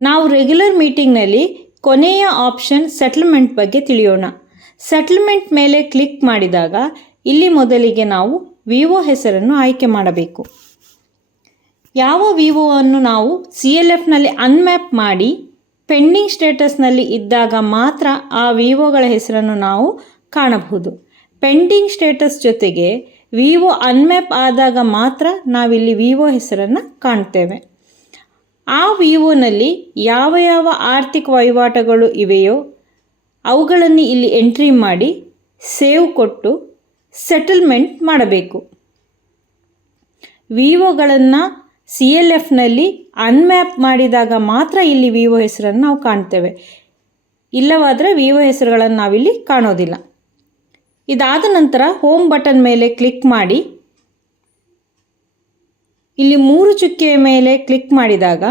ನಾವು ರೆಗ್ಯುಲರ್ ಮೀಟಿಂಗ್ನಲ್ಲಿ ಕೊನೆಯ option settlement ಬಗ್ಗೆ ತಿಳಿಯೋಣ. ಸೆಟಲ್ಮೆಂಟ್ ಮೇಲೆ ಕ್ಲಿಕ್ ಮಾಡಿದಾಗ ಇಲ್ಲಿ ಮೊದಲಿಗೆ ನಾವು ವಿವೋ ಹೆಸರನ್ನು ಆಯ್ಕೆ ಮಾಡಬೇಕು. ಯಾವ ವಿವೋವನ್ನು ನಾವು ಸಿ ಎಲ್ ಎಫ್ನಲ್ಲಿ ಅನ್ಮ್ಯಾಪ್ ಮಾಡಿ ಪೆಂಡಿಂಗ್ ಸ್ಟೇಟಸ್ನಲ್ಲಿ ಇದ್ದಾಗ ಮಾತ್ರ ಆ ವಿವೋಗಳ ಹೆಸರನ್ನು ನಾವು ಕಾಣಬಹುದು. ಪೆಂಡಿಂಗ್ ಸ್ಟೇಟಸ್ ಜೊತೆಗೆ ವಿವೋ ಅನ್ಮ್ಯಾಪ್ ಆದಾಗ ಮಾತ್ರ ನಾವಿಲ್ಲಿ ವಿವೋ ಹೆಸರನ್ನು ಕಾಣ್ತೇವೆ. ಆ ವಿವೋನಲ್ಲಿ ಯಾವ ಯಾವ ಆರ್ಥಿಕ ವಹಿವಾಟುಗಳು ಇವೆಯೋ ಅವುಗಳನ್ನು ಇಲ್ಲಿ ಎಂಟ್ರಿ ಮಾಡಿ, ಸೇವ್ ಕೊಟ್ಟು, ಸೆಟಲ್ಮೆಂಟ್ ಮಾಡಬೇಕು. ವಿವೋಗಳನ್ನು ಸಿ ಎಲ್ ಎಫ್ನಲ್ಲಿ ಅನ್ಮ್ಯಾಪ್ ಮಾಡಿದಾಗ ಮಾತ್ರ ಇಲ್ಲಿ ವಿವೋ ಹೆಸರನ್ನು ನಾವು ಕಾಣ್ತೇವೆ. ಇಲ್ಲವಾದರೆ ವಿವೋ ಹೆಸರುಗಳನ್ನು ನಾವಿಲ್ಲಿ ಕಾಣೋದಿಲ್ಲ. ಇದಾದ ನಂತರ ಹೋಮ್ ಬಟನ್ ಮೇಲೆ ಕ್ಲಿಕ್ ಮಾಡಿ, ಇಲ್ಲಿ ಮೂರು ಚುಕ್ಕೆಯ ಮೇಲೆ ಕ್ಲಿಕ್ ಮಾಡಿದಾಗ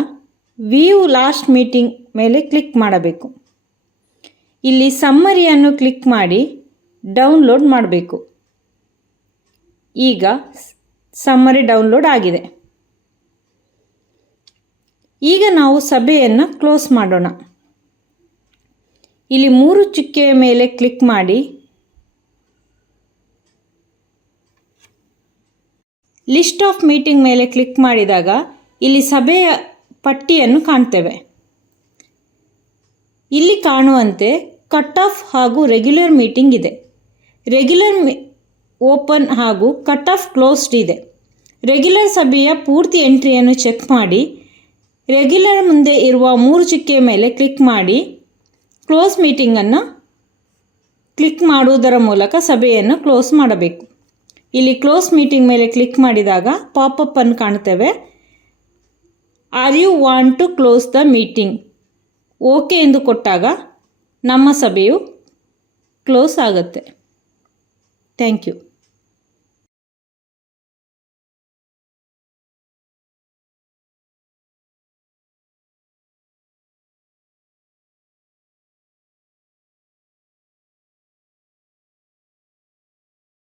ವ್ಯೂ ಲಾಸ್ಟ್ ಮೀಟಿಂಗ್ ಮೇಲೆ ಕ್ಲಿಕ್ ಮಾಡಬೇಕು. ಇಲ್ಲಿ ಸಮ್ಮರಿಯನ್ನು ಕ್ಲಿಕ್ ಮಾಡಿ ಡೌನ್ಲೋಡ್ ಮಾಡಬೇಕು. ಈಗ ಸಮ್ಮರಿ ಡೌನ್ಲೋಡ್ ಆಗಿದೆ. ಈಗ ನಾವು ಸಭೆಯನ್ನು ಕ್ಲೋಸ್ ಮಾಡೋಣ. ಇಲ್ಲಿ ಮೂರು ಚುಕ್ಕೆಯ ಮೇಲೆ ಕ್ಲಿಕ್ ಮಾಡಿ. ಲಿಸ್ಟ್ ಆಫ್ ಮೀಟಿಂಗ್ ಮೇಲೆ ಕ್ಲಿಕ್ ಮಾಡಿದಾಗ ಇಲ್ಲಿ ಸಭೆಯ ಪಟ್ಟಿಯನ್ನು ಕಾಣ್ತೇವೆ. ಇಲ್ಲಿ ಕಾಣುವಂತೆ ಕಟ್ ಆಫ್ ಹಾಗೂ ರೆಗ್ಯುಲರ್ ಮೀಟಿಂಗ್ ಇದೆ. ರೆಗ್ಯುಲರ್ ಓಪನ್ ಹಾಗೂ ಕಟ್ ಆಫ್ ಕ್ಲೋಸ್ಡ್ ಇದೆ. ರೆಗ್ಯುಲರ್ ಸಭೆಯ ಪೂರ್ತಿ ಎಂಟ್ರಿಯನ್ನು ಚೆಕ್ ಮಾಡಿ, ರೆಗ್ಯುಲರ್ ಮುಂದೆ ಇರುವ ಮೂರು ಚುಕ್ಕೆಯ ಮೇಲೆ ಕ್ಲಿಕ್ ಮಾಡಿ, ಕ್ಲೋಸ್ ಮೀಟಿಂಗನ್ನು ಕ್ಲಿಕ್ ಮಾಡುವುದರ ಮೂಲಕ ಸಭೆಯನ್ನು ಕ್ಲೋಸ್ ಮಾಡಬೇಕು. ಇಲ್ಲಿ ಕ್ಲೋಸ್ ಮೀಟಿಂಗ್ ಮೇಲೆ ಕ್ಲಿಕ್ ಮಾಡಿದಾಗ ಪಾಪಪ್ಪನ್ನು ಕಾಣ್ತೇವೆ. Are you want to close the meeting okay ಎಂದು ಕೊಟ್ಟಾಗ ನಮ್ಮ ಸಭೆಯು ಕ್ಲೋಸ್ ಆಗುತ್ತೆ. Thank you